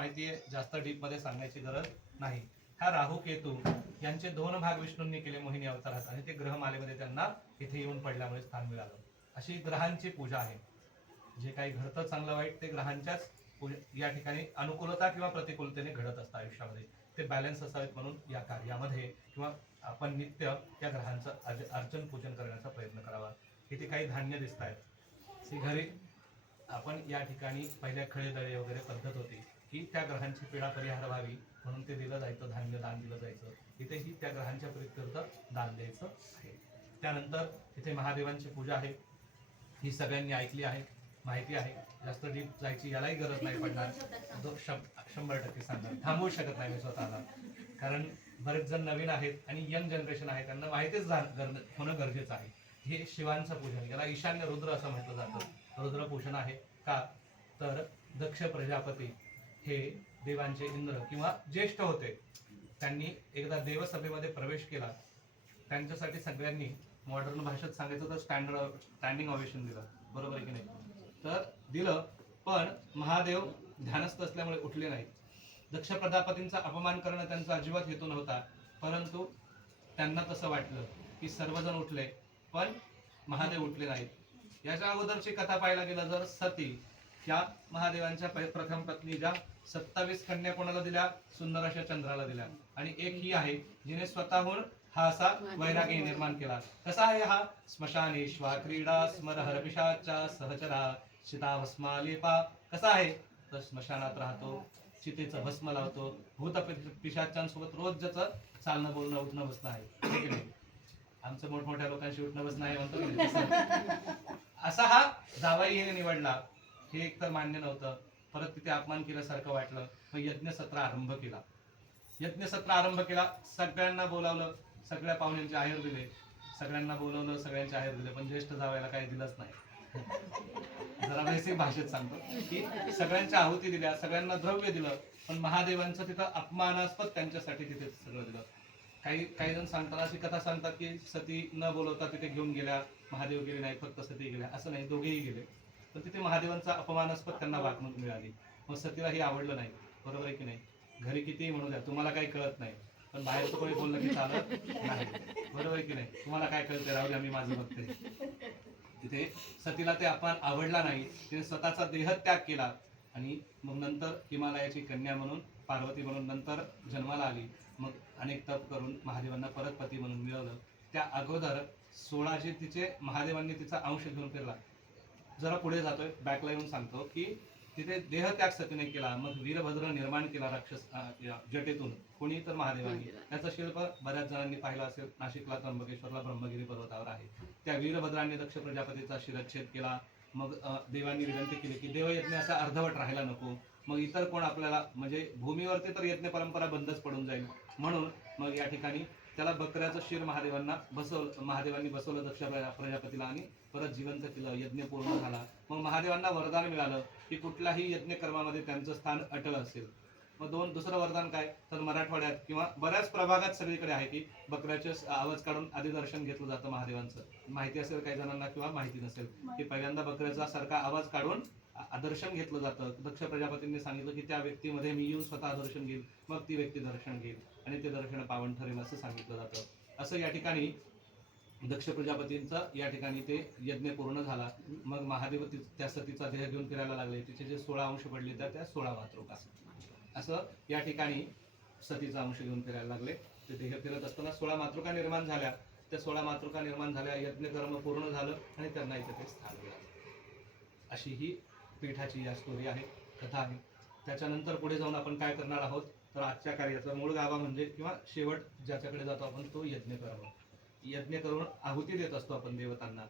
माहिती आहे, जास्त डीप मध्ये सांगायची गरज नाही. हा राहू केतू यांचे 2 भाग विष्णूंनी केले मोहिनी अवतारात आणि ते ग्रहमालेमध्ये त्यांना इथे येऊन पडल्यामुळे स्थान मिळालं. अशी ग्रहांची पूजा आहे. जे काही घडतं चांगलं वाईट ते ग्रहांच्याच या ठिकाणी अनुकूलता किंवा प्रतिकूलतेने घडत असतं आयुष्यामध्ये. ते बॅलन्स असावेत म्हणून या कार्यामध्ये किंवा आपण नित्य या ग्रहांचं अर्चन पूजन करण्याचा प्रयत्न करावा. इथे काही धान्य दिसत आहेत. घरी आपण या ठिकाणी पहिल्या खळे दळे वगैरे पद्धत होती की त्या ग्रहांची पीडा परिहार व्हावी म्हणून ते दिलं जायचं, धान्य दान दिलं जायचं. इथेही त्या ग्रहांच्या प्रीत्यर्थ दान द्यायचं आहे. त्यानंतर इथे महादेवांची पूजा आहे. ही सगळ्यांनी ऐकली आहे, माहिती आहे. जास्त डीप जायची यालाही गरज नाही पडणार. 100% सांगणार, थांबवू शकत नाही मी स्वतःला, कारण बरेच जण नवीन आहेत आणि यंग जनरेशन आहे, त्यांना माहितीच होणं गरजेचं आहे. हे शिवांचं पूजन, याला ईशान्य रुद्र असं म्हटलं जातं. रुद्रपूजन आहे का, तर दक्ष प्रजापती हे देवांचे इंद्र किंवा ज्येष्ठ होते. त्यांनी एकदा देवसभेमध्ये प्रवेश केला. त्यांच्यासाठी सगळ्यांनी मॉडर्न भाषेत सांगायचं तर स्टँडिंग ओवेशन दिलं, बरोबर आहे की नाही? तर दिलं, पण महादेव ध्यानस्थ असल्यामुळे उठले नाहीत. दक्ष प्रजापतींचा अपमान करणं त्यांचा अजिबात हेतू नव्हता, परंतु त्यांना तसं वाटलं की सर्वजण उठले पण महादेव उठले नाहीत. याच्या अगोदरची कथा पाहायला गेलं जर सती या महादेवांच्या प्रथम पत्नी ज्या 27 कन्या कोणाला दिल्या? सुंदर अशा चंद्राला दिल्या. आणि एक ही आहे जिने स्वतःहून हा असा वैराग्य निर्माण केला. कसा आहे हा? स्मशानेश्वा क्रीडा स्मर हरपिशाचा सहचरा चिता भस्मालेपा. कसा आहे? तर स्मशानात राहतो, चितेचं भस्म लावतो, भूत पिशाचांसोबत रोज ज्याचं चालणं बोलणं उठणं बसणं आहे. आमचं मोठमोठ्या लोकांशी उठणं बसणं आहे म्हणतो. असा हा जावाई हिने निवडला. हे एकतर मान्य नव्हतं. परत तिथे अपमान केल्यासारखं वाटलं. मग यज्ञसत्र आरंभ केला. सगळ्यांना बोलावलं, सगळ्या पाहुण्यांचे आहेर दिले. सगळ्यांना बोलवलं, सगळ्यांचे आहेर दिले, पण ज्येष्ठ जावायला काही दिलंच नाही. जरा बेसिक भाषेत सांगतो की सगळ्यांच्या आहुती दिल्या, सगळ्यांना द्रव्य दिलं, पण महादेवांचं तिथं अपमानास्पद त्यांच्यासाठी तिथे सगळं दिलं. काही जण सांगतात, अशी कथा सांगतात की सती न बोलवता तिथे घेऊन गेल्या, महादेव गेले नाही, फक्त सती गेल्या. असं नाही, दोघेही गेले, पण तिथे महादेवांचा अपमानास्पद त्यांना वागणूक मिळाली. मग सतीला हे आवडलं नाही, बरोबर आहे की नाही? घरी कितीही म्हणू द्या, तुम्हाला काही कळत नाही, पण बाहेरचं कोणी बोललं की चालत नाही, बरोबर आहे की नाही? तुम्हाला काय कळतंय, राहू द्या मी माझं बघते. तिथे सतीला ते अपमान आवडला नाही. तिने स्वतःचा देहत्याग केला आणि मग नंतर हिमालयाची कन्या म्हणून, पार्वती म्हणून नंतर जन्माला आली. मग अनेक तप करून महादेवांना परत पती म्हणून मिळवलं. त्या अगोदर 16 तिचे महादेवांनी तिचा अंश घेऊन फिरला. जरा पुढे जातोय, बॅकला येऊन सांगतो की तिथे देहत्याग सतीने केला. मग वीरभद्र निर्माण केला राक्षस जटेतून. कोणी? तर महादेवांनी. त्याचं शिल्प बऱ्याच जणांनी पाहिलं असेल. नाशिकला त्र्यंबकेश्वरला ब्रह्मगिरी पर्वतावर आहे. त्या वीरभद्रांनी दक्ष प्रजापतीचा शिरच्छेद केला. मग देवांनी विनंती केली की देवयज्ञ असा अर्धवट राहायला नको. मग इतर कोण आपल्याला, म्हणजे भूमीवरती तर यज्ञ परंपरा बंदच पडून जाईल, म्हणून मग या ठिकाणी त्याला बकऱ्याचं शिर महादेवांनी बसवलं दक्ष प्रजापतीला आणि परत जिवंत केलं. यज्ञ पूर्ण झाला. मग महादेवांना वरदान मिळालं की कुठल्याही यज्ञ कर्मामध्ये त्यांचं स्थान अटळ असेल. मग दुसरं वरदान काय, तर मराठवाड्यात किंवा बऱ्याच प्रभागात सगळीकडे आहे की बकऱ्याचे आवाज काढून आधी दर्शन घेतलं जातं महादेवांचं. माहिती असेल काही जणांना किंवा माहिती नसेल की पहिल्यांदा बकऱ्याचा सारखा आवाज काढून दर्शन घेतलं जातं. दक्ष प्रजापतींनी सांगितलं की त्या व्यक्तीमध्ये मी येऊन स्वतः दर्शन घेईल, मग ती व्यक्ती दर्शन घेईल आणि ते दर्शन पावन ठरेल असं सांगितलं जातं. असं या ठिकाणी दक्ष प्रजापतींचा या ठिकाणी ते यज्ञ पूर्ण झाला. मग महादेव त्या सतीचा देह घेऊन फिरायला लागले. तिचे जे 16 अंश पडले तर त्या 16 मातृका, असं या ठिकाणी सतीचा अंश घेऊन फिरायला लागले. ते देह फिरत असताना 16 मातृका निर्माण झाल्या. त्या 16 मातृका निर्माण झाल्या, यज्ञकर्म पूर्ण झालं आणि त्यांना इथे ते स्थान मिळालं. अशी ही पीठाची या स्टोरी आहे, कथा आहे. त्याच्यानंतर पुढे जाऊन आपण काय करणार आहोत, तर आजच्या कार्याचा मूळ गाभा म्हणजे किंवा शेवट ज्याच्याकडे जातो आपण तो यज्ञकर्म. यज्ञ करून आहुती देत असतो आपण देवतांना.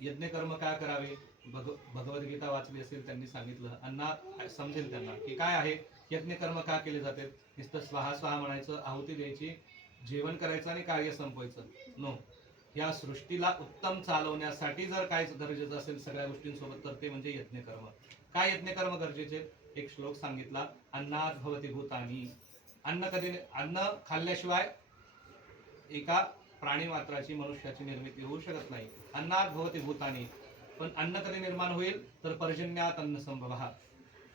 यज्ञकर्म काय करावे, भगवद्गीता वाचली असेल त्यांनी सांगितलं. अण्णा समजेल त्यांना की काय आहे यज्ञकर्म का केले जाते. नुसतं स्वाहा स्वाहा म्हणायचं, आहुती द्यायची, जेवण करायचं आणि कार्य संपवायचं, नो. या सृष्टीला उत्तम चालवण्यासाठी जर काय गरजेचं असेल सगळ्या गोष्टींसोबत, तर ते म्हणजे यज्ञकर्म. काय यज्ञकर्म गरजेचे? एक श्लोक सांगितला, अन्नात भवति भूतानी. अन्न खाल्ल्याशिवाय एका प्राणी मात्राची, मनुष्याची निर्मिती होऊ शकत नाही. अन्नात भवति भूतानी. पण अन्न कधी निर्माण होईल, तर पर्जन्यात अन्न संभवः.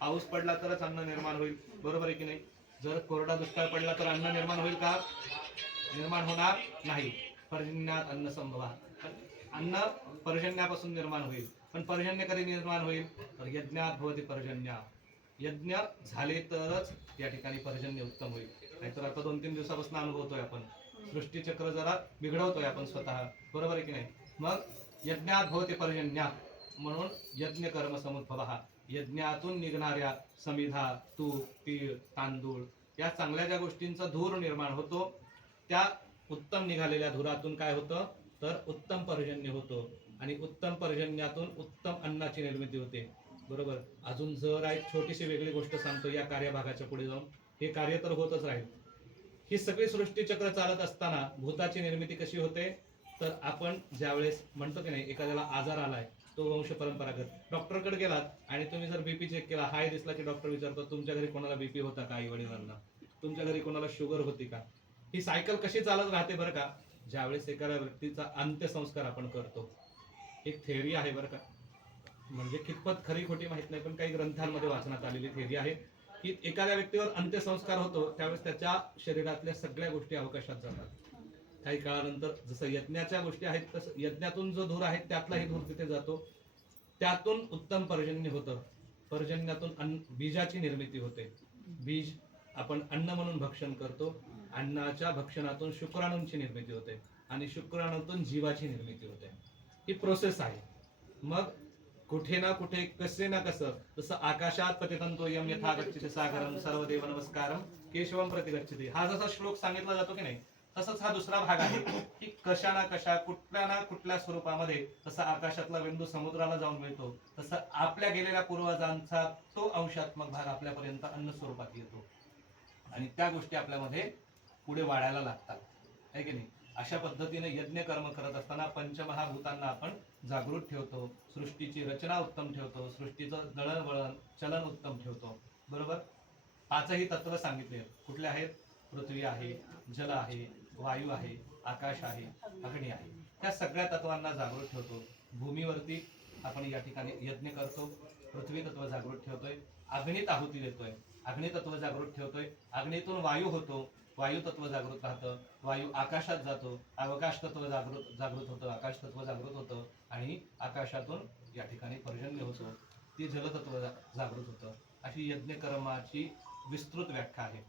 पाऊस पडला तरच अन्न निर्माण होईल, बरोबर आहे की नाही? जर कोरडा दुष्काळ पडला तर अन्न निर्माण होईल का? निर्माण होणार नाही. पर्जन्यात अन्न संभवा, अन्न पर्जन्यापासून निर्माण होईल. पण पर्जन्य कधी निर्माण होईल? तर यज्ञात भवती पर्जन्य, यज्ञ झाले तरच या ठिकाणी पर्जन्य उत्तम होईल. नाहीतर आता 2-3 दिवसापासून अनुभवतोय आपण, सृष्टीचक्र जरा बिघडवतोय आपण स्वतः, बरोबर आहे की नाही? मग यज्ञात भवती पर्जन्य, म्हणून यज्ञ कर्म समुद्भव, यज्ञातून निघणाऱ्या समिधा, तूप, तीळ, तांदूळ या चांगल्या ज्या गोष्टींचा धूर निर्माण होतो, त्या उत्तम निघालेल्या धुरातून काय होतं? तर उत्तम पर्जन्य होतो. आणि उत्तम पर्जन्यातून उत्तम अन्नाची निर्मिती होते, बरोबर? अजून जर एक छोटीशी वेगळी गोष्ट सांगतो या कार्यभागाच्या पुढे जाऊन, हे कार्य तर होतच राहील. ही सगळी सृष्टीचक्र चालत असताना भूताची निर्मिती कशी होते? तर आपण ज्यावेळेस म्हणतो की नाही, एखाद्याला आजार आलाय, तो वंश परंपरागत, डॉक्टरकडे गेलात आणि तुम्ही जर बीपी चेक केला, हाय दिसला की डॉक्टर विचारतो तुमच्या घरी कोणाला बीपी होता का, आई वडिलांना, तुमच्या घरी कोणाला शुगर होती का? ही सायकल कशी चालत राहते बरं का? ज्यावेळेस एखाद्या व्यक्तीचा अंत्यसंस्कार आपण करतो, एक थेअरी आहे बरं का, म्हणजे कितपत खरी खोटी माहित नाही, पण काही ग्रंथांमध्ये वाचण्यात आलेली थेअरी आहे की एखाद्या व्यक्तीवर अंत्यसंस्कार होतो त्यावेळेस त्याच्या शरीरातल्या सगळ्या गोष्टी अवकाशात जातात. काही काळानंतर जसं यज्ञाच्या गोष्टी आहेत तसं यज्ञातून जो धूर आहे त्यातलाही धूर तिथे जातो, त्यातून उत्तम पर्जन्य होतं. पर्जन्यातून बीजाची निर्मिती होते. बीज आपण अन्न म्हणून भक्षण करतो, अन्नाच्या भक्षणातून शुक्राणूंची निर्मिती होते आणि शुक्राणूतून जीवाची निर्मिती होते. ही प्रोसेस आहे. मग कुठे ना कुठे कसे ना कसं, जसं आकाशात पतितंतो यम यथा गच्छति सागरम सर्वदेव नमस्कारम केशवम प्रति गच्छति, हा जसा श्लोक सांगितला जातो की नाही, तसंच हा दुसरा भाग आहे की कशा ना कशा कुठल्या ना कुठल्या स्वरूपामध्ये, जसं आकाशातला बिंदू समुद्राला जाऊन मिळतो, तसं आपल्या गेलेल्या पूर्वजांचा तो अंशात्मक भाग आपल्यापर्यंत अन्न स्वरूपात येतो आणि त्या गोष्टी आपल्यामध्ये पुढे वाढायला लागतात, आहे की नाही? अशा पद्धतीने यज्ञ कर्म करत असताना पंचमहाभूतांना आपण जागृत ठेवतो, सृष्टीची रचना उत्तम ठेवतो, सृष्टीचं दळणवळण चलन उत्तम ठेवतो, बरोबर? 5ही तत्व सांगितले. कुठले आहेत? पृथ्वी आहे, जल आहे, वायू आहे, आकाश आहे, अग्नी आहे. त्या सगळ्या तत्वांना जागृत ठेवतो. भूमीवरती आपण या ठिकाणी यज्ञ करतो, पृथ्वी तत्व जागृत ठेवतोय, अग्नीत आहुती देतोय, अग्नि तत्व जागृत ठेवतोय, अग्नीतून वायू होतो, वायू तत्व जागृत राहतं, वायू आकाशात जातो, आकाश तत्व जागृत होतं, आकाश तत्व जागृत होतं आणि आकाशातून या ठिकाणी पर्जन्य होतो, ते जलतत्व जागृत होतं. अशी यज्ञकर्माची विस्तृत व्याख्या आहे.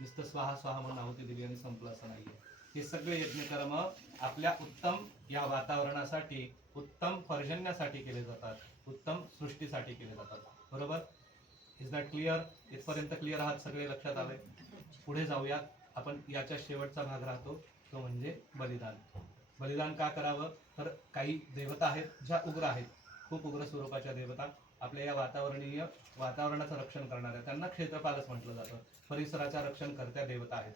नुसतं स्वाहा स्वाहा म्हणून आहुती दिली आणि संपलं असं नाहीये. हे सगळे यज्ञकर्म आपल्या उत्तम या वातावरणासाठी, उत्तम पर्जन्यासाठी केले जातात, उत्तम सृष्टीसाठी केले जातात, बरोबर? Is that clear? इथपर्यंत क्लिअर आहात सगळे? लक्षात आले? पुढे जाऊया आपण. याच्या शेवटचा भाग राहतो तो म्हणजे बलिदान. बलिदान का करावं? तर काही देवता आहेत ज्या उग्र आहेत, खूप उग्र स्वरूपाच्या देवता, आपल्या या वातावरणाचं रक्षण करणाऱ्या, त्यांना क्षेत्रपालच म्हटलं जातं. परिसराच्या रक्षण करत्या देवता आहेत.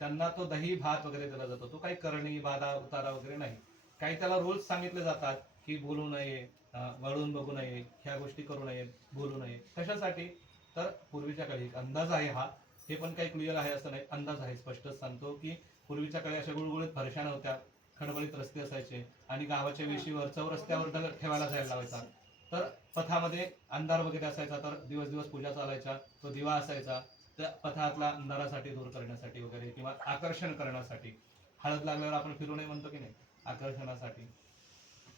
त्यांना तो दही भात वगैरे दिला जातो. तो काही करणी बाधा उतारा वगैरे नाही. काही त्याला रूल्स सांगितले जातात की बोलू नये, वळून बघू नये, ह्या गोष्टी करू नये, बोलू नये. कशासाठी? तर पूर्वीच्या काळी अंदाज आहे हा, हे पण काही क्लिअर आहे असं नाही, अंदाज आहे, स्पष्टच सांगतो की पूर्वीच्या काळी अशा गुळगुळीत फरशा नव्हत्या, खडबडीत रस्ते असायचे आणि गावाच्या वेशीवर चौरस्त्यावर दगड ठेवायला जायला लावायचा. तर पथामध्ये अंधार वगैरे असायचा, तर दिवस दिवस पूजा चालायच्या, तो दिवा असायचा त्या पथातला अंधारासाठी दूर करण्यासाठी वगैरे, किंवा आकर्षण करण्यासाठी. हळद लागल्यावर आपण फिरू नये म्हणतो की नाही, आकर्षणासाठी.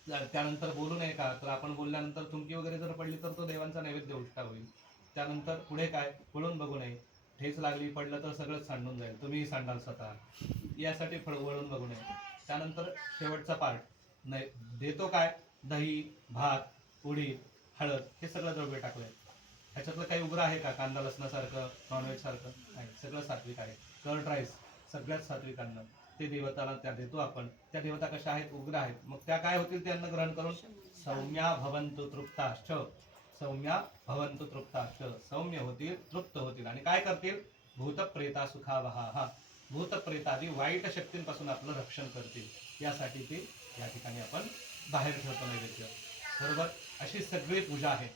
त्यानंतर बोलू नये का? तर आपण बोलल्यानंतर तुमकी वगैरे जर पडली तर तो देवांचा नैवेद्य उष्टा होईल. त्यानंतर पुढे काय? वळून बघू नये, ठेच लागली पडलं तर सगळंच सांडून जाईल, तुम्ही सांडाल स्वतः, यासाठी वळून बघू नये. त्यानंतर शेवटचा पार्ट नाही देतो काय? दही भात उडीद हळद हे सगळं द्रव्य टाकलंय. ह्याच्यातलं काही उग्र आहे का? कांदा लसणासारखं, नॉनव्हेज सारखं नाही, सगळं सात्विक आहे. कर्ड राईस सगळ्यात सात्विक अन्न, ते देवताला त्या देतो आपण. त्या देवता कशा आहेत? उग्र आहेत. मग त्या काय होतील ते अन्न ग्रहण करून? सौम्या भवंतु तृप्ताश्च, सौम्या भवंतु तृप्ताश्च, सौम्य होतील, तृप्त होतील आणि काय करतील? भूतप्रेता सुखावहा, भूतप्रेतादी वाईट शक्तींपासून आपलं रक्षण करतील, यासाठी ते या ठिकाणी आपण बाहेर ठेवतो नैवेद्य, बरोबर? अशी सगळी पूजा आहे.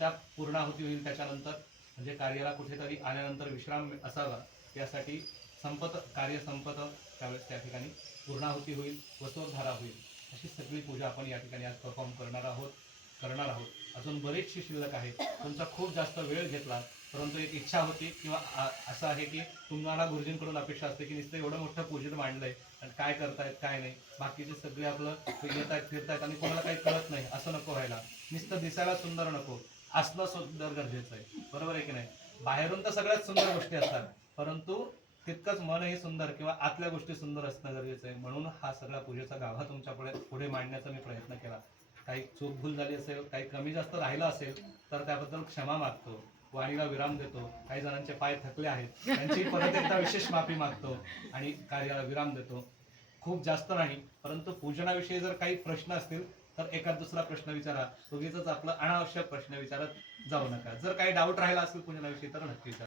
त्या पूर्णाहुती होईल त्याच्यानंतर, म्हणजे कार्याला कुठेतरी आल्यानंतर विश्राम असावा, यासाठी कार्य संपत त्यावेळेस त्या ठिकाणी पूर्णाहुती होईल, वसोधारा होईल. अशी सगळी पूजा आपण या ठिकाणी आज परफॉर्म करणार आहोत. अजून बरीचशी शिल्लक आहे. तुमचा खूप जास्त वेळ घेतला, परंतु एक इच्छा होती किंवा असं आहे की तुम्हाला गुरुजींकडून अपेक्षा असते की नुसतं एवढं मोठं पूजन मांडलंय आणि काय करतायत काय नाही, बाकीचे सगळे आपलं येत आहेत फिरतायत आणि कोणाला काही कळत नाही, असं नको व्हायला. नुसतं दिसायला सुंदर नको, असणं सुंदर गरजेचं आहे. बरोबर आहे की नाही? बाहेरून तर सगळ्यात सुंदर गोष्टी असतात, परंतु तितकंच मनही सुंदर किंवा आतल्या गोष्टी सुंदर असणं गरजेचं आहे. म्हणून हा सगळा पूजेचा गाभा तुमच्या पुढे मांडण्याचा मी प्रयत्न केला. काही चूक भूल झाली असेल, काही कमी जास्त राहिलं असेल तर त्याबद्दल क्षमा मागतो, वाणीला विराम देतो. काही जणांचे पाय थकले आहेत, त्यांची परत एकदा विशेष माफी मागतो आणि कार्याला विराम देतो. खूप जास्त नाही, परंतु पूजनाविषयी जर काही प्रश्न असतील तर एखाद दुसरा प्रश्न विचारा. उगीच आपलं अनावश्यक प्रश्न विचारत जाऊ नका. जर काही डाऊट राहिला असेल पूजनाविषयी तर नक्की विचारा.